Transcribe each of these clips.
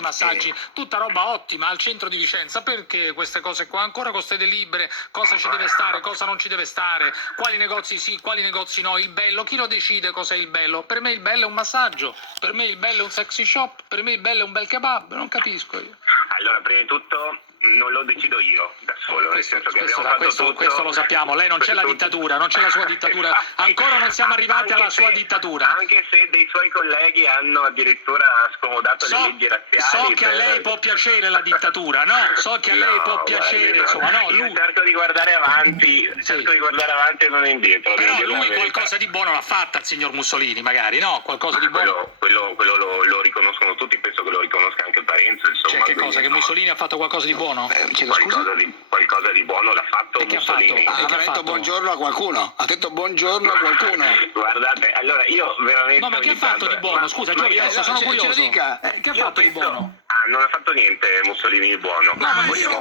massaggi, tutta roba ottima al centro di Vicenza. Perché queste cose qua? Ancora con queste delibere, cosa ci deve stare, cosa non ci deve stare, quali negozi sì, quali negozi no, il bello, chi lo decide cos'è il bello? Per me il bello è un massaggio, per me il bello è un sexy shop, per me il bello è un bel kebab, non capisco io. Allora, prima di tutto non lo decido io da solo, nel senso che abbiamo fatto tutto. Questo lo sappiamo, lei non c'è la dittatura, non c'è la sua dittatura, ancora non siamo arrivati alla sua dittatura. Anche se dei suoi colleghi hanno addirittura scomodato le leggi razziali. So che a lei può piacere la dittatura, no? So che a lei può piacere, insomma, no? Io cerco di guardare avanti, e non indietro. Però lui qualcosa di buono l'ha fatta il signor Mussolini, magari, no? Qualcosa di buono. Quello lo riconoscono tutti, penso che lo riconosca anche Parenzo, insomma. Cioè, che cosa? Che Mussolini ha fatto qualcosa di buono? Qualcosa di buono l'ha fatto Mussolini. Ha detto buongiorno a qualcuno? Ha detto buongiorno a qualcuno? Guardate, allora io veramente... No, ma che ha fatto di buono? Scusa, Giorgio, adesso sono curioso. Che ha fatto di buono? Non ha fatto niente Mussolini di buono. Vogliamo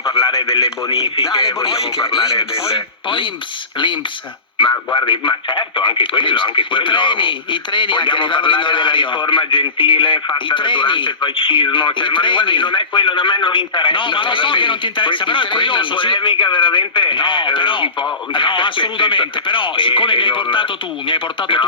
parlare delle bonifiche, vogliamo parlare delle... L'Inps. Ma guardi, ma certo, anche quello. I treni vogliamo anche parlare della riforma Gentile fatta durante il fascismo, cioè, ma guardi, non è quello, a me non interessa. No, ma lo so che non ti interessa, però è curioso. La polemica veramente no, assolutamente, però siccome mi hai portato tu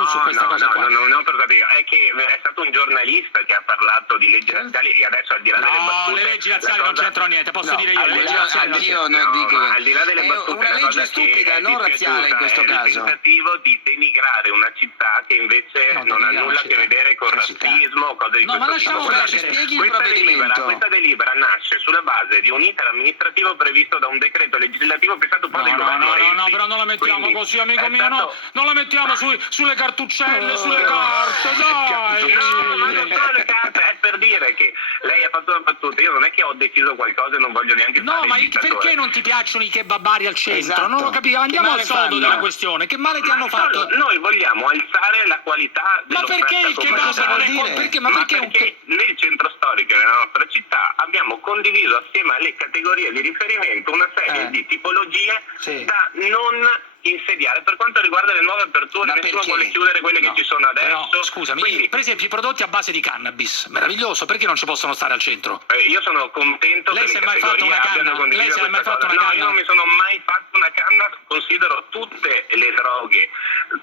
su questa cosa qua. No, è che è stato un giornalista che ha parlato di leggi razziali e adesso al di là delle battute... No, le leggi razziali non c'entrano niente, posso dire io, le leggi razziali non dico. Al di là delle battute, una legge stupida, non razziale in questo caso. Il tentativo di denigrare una città che invece non ha nulla a che vedere con razzismo o cose di questo tipo. Ma lasciamo perdere. Questa delibera nasce sulla base di un iter amministrativo previsto da un decreto legislativo pensato poi dal governo Renzi. No, però non la mettiamo così, amico mio, no, non la mettiamo sulle cartuccelle, sulle carte, dai! No, ma non sono le carte, è per dire che lei ha fatto una battuta, io non è che ho deciso qualcosa e non voglio neanche fare il dittatore. No, ma perché non ti piacciono i kebabari al centro? Non lo capisco, andiamo al sodo della questione. Che male ti hanno fatto? Noi vogliamo alzare la qualità dell'offerta. Ma perché il kebab perché nel centro storico della nostra città abbiamo condiviso assieme alle categorie di riferimento una serie di tipologie da non insediare. Per quanto riguarda le nuove aperture, nessuno vuole chiudere quelle che ci sono adesso. No, scusami, quindi, per esempio i prodotti a base di cannabis, meraviglioso, perché non ci possono stare al centro? Io sono contento che le categorie abbiano condiviso questa cosa. No, io non mi sono mai fatto una canna, considero tutte le droghe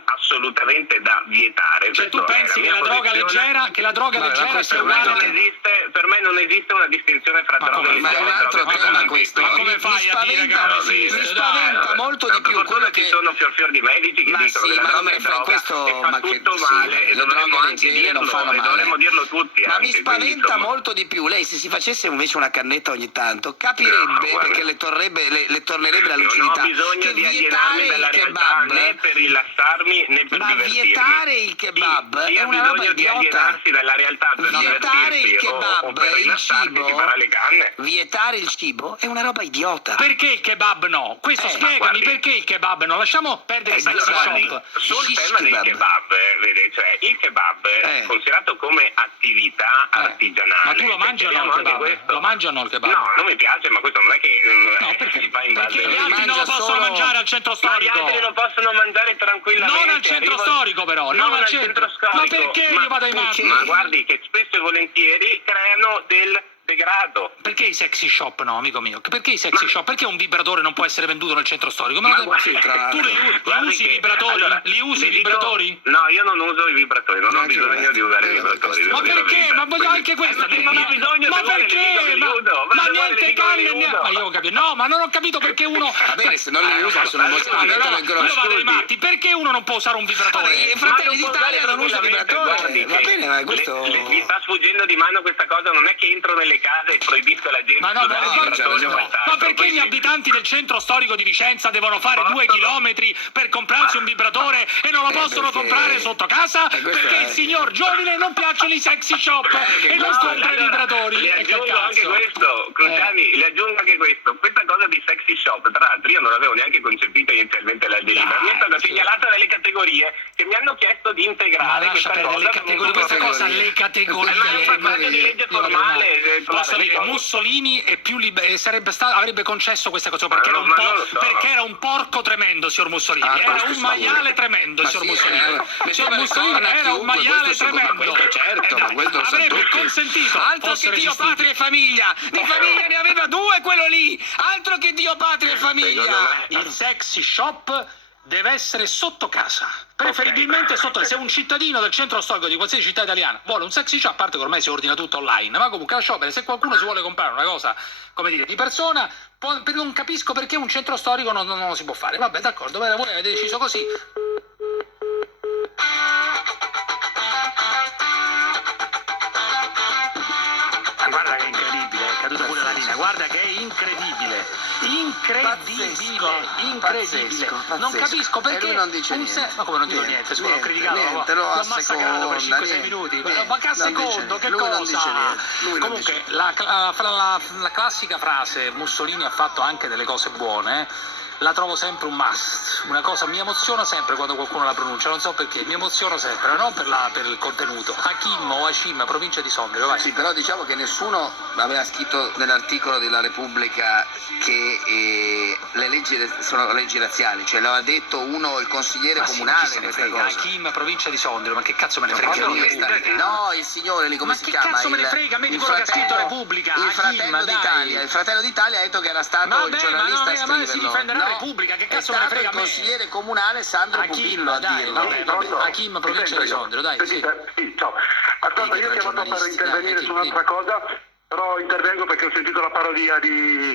assolutamente da vietare. Cioè tu pensi che la droga leggera sia uguale? Per me non esiste una distinzione fra droga leggera e un altro tema questo. Ma come fai a dire che non esiste? Mi spaventa molto di più quello che... Ci sono fior di medici che dicono che la droga è droga e fa tutto male, e dovremmo anche dirlo tutti. Ma mi spaventa molto di più. Lei, se si facesse invece una cannetta ogni tanto, capirebbe, perché le tornerebbe la lucidità, non ho bisogno di alienarmi dalla realtà né per rilassarmi né per divertirmi. Ma vietare il kebab è una roba idiota. Di alienarsi dalla realtà per vietare il kebab o per rilassarsi, si farà le canne. Vietare il cibo è una roba idiota. Perché il kebab no? Questo spiegami, perché il kebab no? Lasciamo perdere il sexy shop. Sul tema del kebab, vede, cioè il kebab è considerato come attività artigianale. Ma tu lo mangi o no il kebab? Lo mangi o no il kebab? No, non mi piace, ma questo non è che si fa in base. Perché gli altri non lo possono mangiare al centro storico. Gli altri lo possono mangiare tranquillamente. Non al centro storico però, non al centro storico. Ma perché io vado ai matti? Ma guardi che spesso e volentieri creano del degrado. Perché i sexy shop no, amico mio? Perché i sexy shop? Perché un vibratore non può essere venduto nel centro storico? Tu usi i vibratori? Li usi i vibratori? No, io non uso i vibratori, non ho bisogno di usare i vibratori. Ma perché? Ma voglio anche questo. Non ho bisogno. Ma perché? Ma niente canne. Ma io ho capito. No, ma non ho capito perché uno. Va bene, se non li usa sono mettono in grosso. Io vado ai matti. Perché uno non può usare un vibratore? I Fratelli d'Italia non usano i vibratori. Va bene, ma questo mi sta sfuggendo di mano questa cosa, non è che entro nelle case e proibisco alla gente di usare i vibratori. Ma perché gli abitanti del centro storico di Vicenza devono fare 2 chilometri per comprarsi un vibratore e non lo possono comprare sotto casa? Perché il signor Giovine non piacciono i sexy shop e non compra i vibratori. Le aggiungo anche questo, Cruciani, le aggiungo anche questo. Questa cosa di sexy shop, tra l'altro io non l'avevo neanche concepita inizialmente la delibera, mi è stata segnalata dalle categorie che mi hanno chiesto di integrare questa cosa. Le categorie. Ma è un passaggio di legge formale, posso dire, Mussolini è più avrebbe concesso questa cosa perché, perché era un porco tremendo, signor Mussolini, era un maiale tremendo, signor Mussolini. Signor Mussolini era un maiale tremendo. Certo, ma questo avrebbe consentito. Altro che Dio, patria e famiglia! Di famiglia ne aveva due quello lì! Altro che Dio, patria e famiglia! Il sexy shop deve essere sotto casa, preferibilmente sotto. Se un cittadino del centro storico di qualsiasi città italiana vuole un sexy shop, a parte che ormai si ordina tutto online, ma comunque lasciamo bene, se qualcuno si vuole comprare una cosa, come dire, di persona, non capisco perché un centro storico non lo si può fare. Vabbè, d'accordo, bene, voi avete deciso così. Guarda che è incredibile, è caduta pure la linea, guarda che è incredibile. Incredibile. Non capisco perché. Lui non dice niente. Ma come non dico niente? Scusa, l'ho criticato, l'ho massacrato per 5-6 minuti. Ma che a secondo, che cosa? Comunque, la classica frase Mussolini ha fatto anche delle cose buone. La trovo sempre un must, una cosa mi emoziona sempre quando qualcuno la pronuncia, non so perché, mi emoziona sempre, non per il contenuto. Hakim o Hashim, provincia di Sondrio, vai. Sì, però diciamo che nessuno aveva scritto nell'articolo della Repubblica che le leggi sono leggi razziali, cioè l'aveva detto il consigliere comunale questa cosa. Hakim, provincia di Sondrio, ma che cazzo me ne frega? No, il signore lì, come si chiama? Ma che cazzo me ne frega? A me di quello che ha scritto Repubblica, il fratello d'Italia. Il fratello d'Italia ha detto che era stato il giornalista a scriverlo. Si difenderà Repubblica, che cazzo me ne frega a me? Il consigliere comunale Sandro Pupillo a dirlo. Vabbè, Hakim, provincia di Sondrio, dai. Sì, ciao. Ascolta, io ho chiamato per intervenire su un'altra cosa, però intervengo perché ho sentito la parodia di